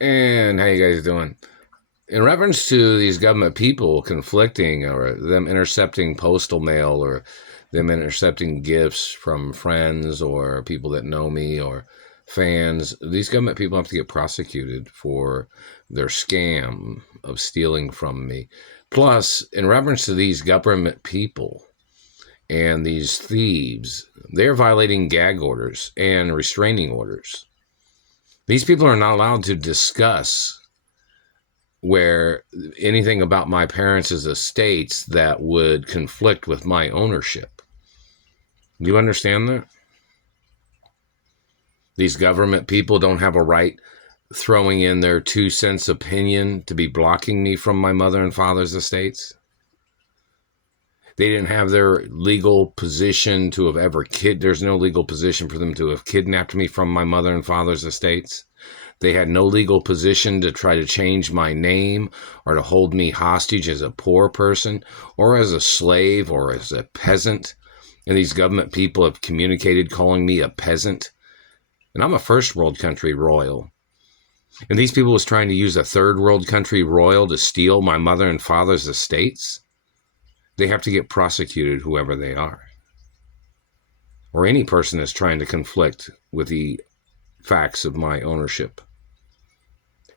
And how you guys doing? In reference to these government people conflicting or them intercepting postal mail or them intercepting gifts from friends or people that know me or fans, these government people have to get prosecuted for their scam of stealing from me. Plus, in reference to these government people and these thieves, they're violating gag orders and restraining orders. These people are not allowed to discuss where anything about my parents' estates that would conflict with my ownership. Do you understand that? These government people don't have a right throwing in their 2 cents opinion to be blocking me from my mother and father's estates. They didn't have their legal position to have ever there's no legal position for them to have kidnapped me from my mother and father's estates. They had no legal position to try to change my name or to hold me hostage as a poor person or as a slave or as a peasant. And these government people have communicated calling me a peasant. And I'm a first world country royal. And these people was trying to use a third world country royal to steal my mother and father's estates. They have to get prosecuted, whoever they are. Or any person that's trying to conflict with the facts of my ownership.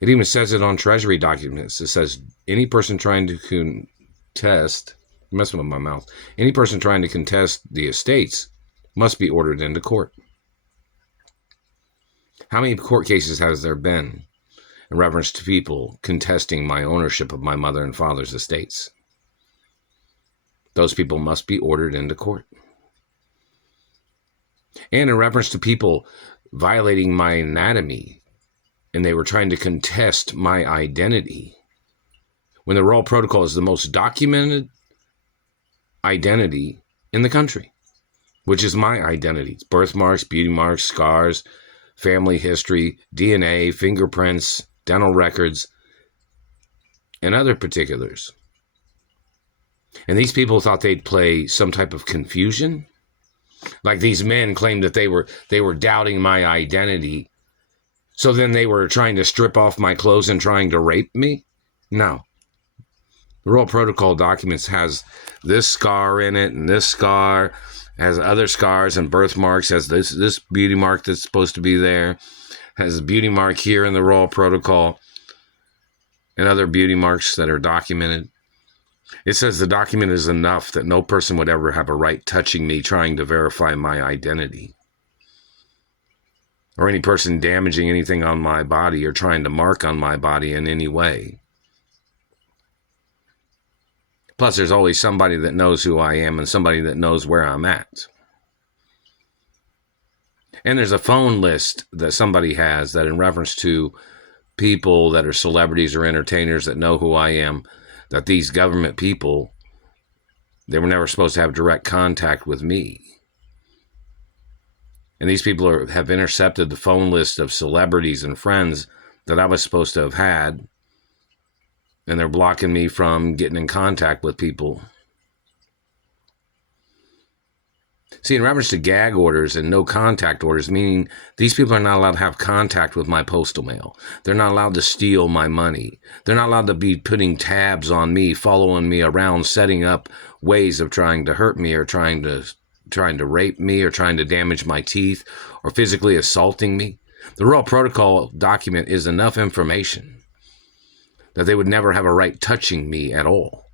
It even says it on Treasury documents. It says any person trying to contest, I'm messing with my mouth, any person trying to contest the estates must be ordered into court. How many court cases has there been in reference to people contesting my ownership of my mother and father's estates? Those people must be ordered into court. And in reference to people violating my anatomy, and they were trying to contest my identity, when the Royal Protocol is the most documented identity in the country, which is my identity. It's birthmarks, beauty marks, scars, family history, DNA, fingerprints, dental records, and other particulars. And these people thought they'd play some type of confusion. Like these men claimed that they were doubting my identity. So then they were trying to strip off my clothes and trying to rape me? No. The Royal Protocol documents has this scar in it, and this scar has other scars and birthmarks, has this beauty mark that's supposed to be there, has a beauty mark here in the Royal Protocol, and other beauty marks that are documented. It says the document is enough that no person would ever have a right touching me trying to verify my identity. Or any person damaging anything on my body or trying to mark on my body in any way. Plus, there's always somebody that knows who I am and somebody that knows where I'm at. And there's a phone list that somebody has that in reference to people that are celebrities or entertainers that know who I am, that these government people, they were never supposed to have direct contact with me. And these people have intercepted the phone list of celebrities and friends that I was supposed to have had. And they're blocking me from getting in contact with people. See, in reference to gag orders and no contact orders, meaning these people are not allowed to have contact with my postal mail. They're not allowed to steal my money. They're not allowed to be putting tabs on me, following me around, setting up ways of trying to hurt me or trying to rape me or trying to damage my teeth or physically assaulting me. The Royal Protocol document is enough information that they would never have a right touching me at all,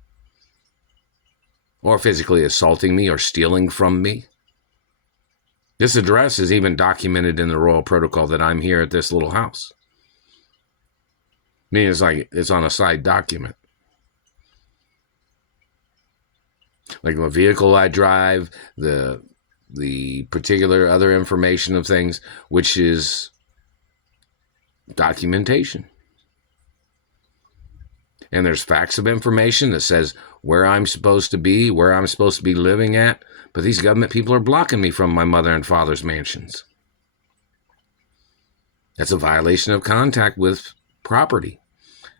or physically assaulting me or stealing from me. This address is even documented in the Royal Protocol that I'm here at this little house. I mean, it's like it's on a side document. Like the vehicle I drive, the particular other information of things, which is documentation. And there's facts of information that says where I'm supposed to be, where I'm supposed to be living at. But these government people are blocking me from my mother and father's mansions. That's a violation of contact with property.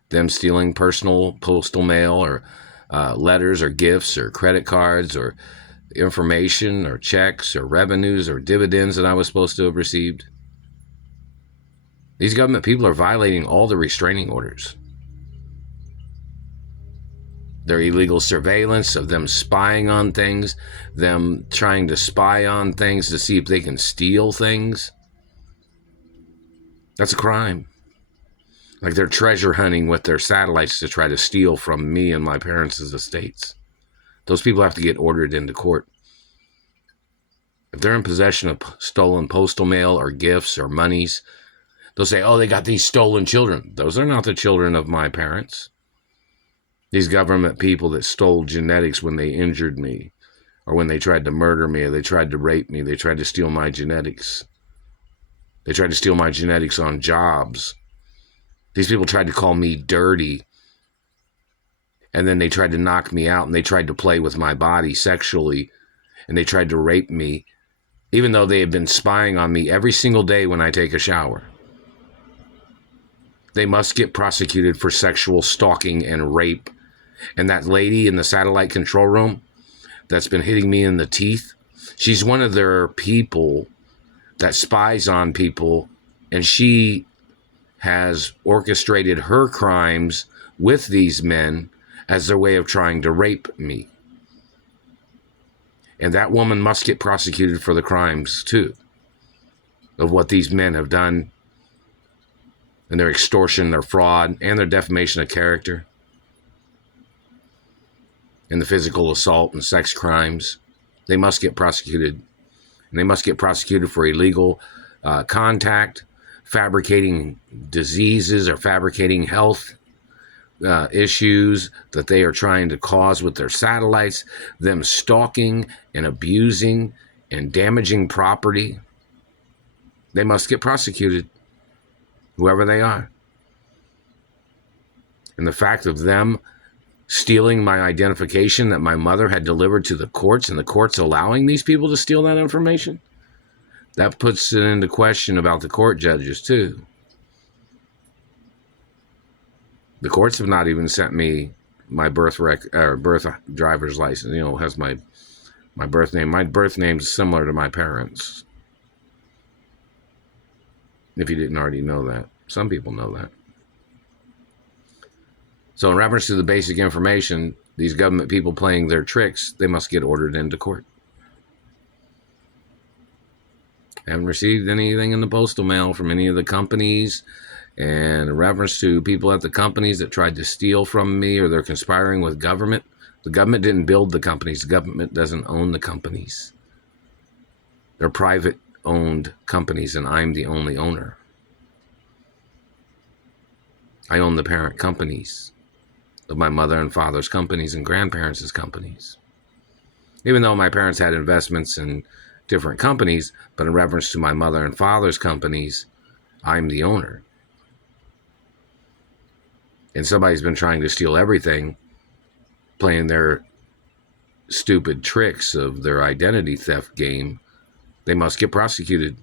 Them stealing personal postal mail or letters or gifts or credit cards or information or checks or revenues or dividends that I was supposed to have received. These government people are violating all the restraining orders. Their illegal surveillance of them spying on things, them trying to spy on things to see if they can steal things. That's a crime. Like they're treasure hunting with their satellites to try to steal from me and my parents' estates. Those people have to get ordered into court. If they're in possession of stolen postal mail or gifts or monies, they'll say, oh, they got these stolen children. Those are not the children of my parents. These government people that stole genetics when they injured me, or when they tried to murder me, or they tried to rape me, they tried to steal my genetics. They tried to steal my genetics on jobs. These people tried to call me dirty, and then they tried to knock me out, and they tried to play with my body sexually, and they tried to rape me, even though they had been spying on me every single day when I take a shower. They must get prosecuted for sexual stalking and rape. And that lady in the satellite control room that's been hitting me in the teeth, she's one of their people that spies on people, and she has orchestrated her crimes with these men as their way of trying to rape me. And that woman must get prosecuted for the crimes, too, of what these men have done, and their extortion, their fraud, and their defamation of character, and the physical assault and sex crimes. They must get prosecuted. And they must get prosecuted for illegal contact, fabricating diseases or fabricating health issues that they are trying to cause with their satellites, them stalking and abusing and damaging property. They must get prosecuted, whoever they are. And the fact of them stealing my identification that my mother had delivered to the courts, and the courts allowing these people to steal that information, that puts it into question about the court judges too. The courts have not even sent me my birth driver's license. Has my birth name. My birth name is similar to my parents. If you didn't already know that. Some people know that. So in reference to the basic information, these government people playing their tricks, they must get ordered into court. I haven't received anything in the postal mail from any of the companies. And in reference to people at the companies that tried to steal from me, or they're conspiring with government, the government didn't build the companies. The government doesn't own the companies. They're private-owned companies, and I'm the only owner. I own the parent companies of my mother and father's companies and grandparents' companies. Even though my parents had investments in different companies, but in reference to my mother and father's companies, I'm the owner. And somebody's been trying to steal everything, playing their stupid tricks of their identity theft game. They must get prosecuted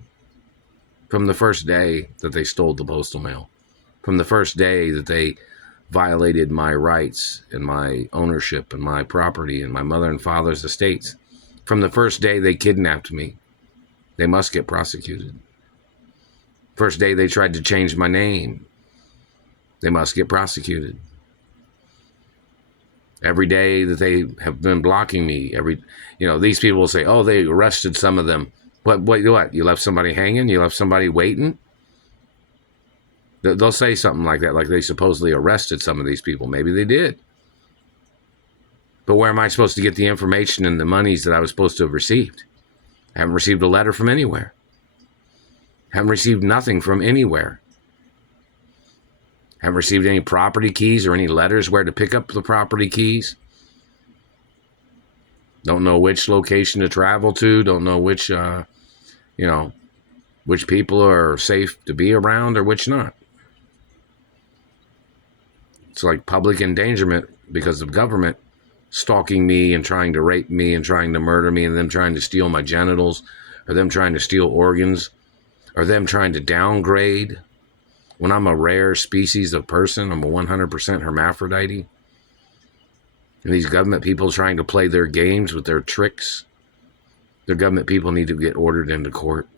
from the first day that they stole the postal mail, from the first day that they violated my rights and my ownership and my property and my mother and father's estates. From the first day they kidnapped me, they must get prosecuted. First day they tried to change my name, they must get prosecuted. Every day that they have been blocking me, these people will say, oh, they arrested some of them. What? You left somebody hanging? You left somebody waiting? They'll say something like that, like they supposedly arrested some of these people. Maybe they did. But where am I supposed to get the information and the monies that I was supposed to have received? I haven't received a letter from anywhere. I haven't received nothing from anywhere. I haven't received any property keys or any letters where to pick up the property keys. Don't know which location to travel to. Don't know which people are safe to be around or which not. It's like public endangerment because of government stalking me and trying to rape me and trying to murder me, and them trying to steal my genitals, or them trying to steal organs, or them trying to downgrade when I'm a rare species of person. I'm a 100% hermaphrodite. And these government people trying to play their games with their tricks. The government people need to get ordered into court.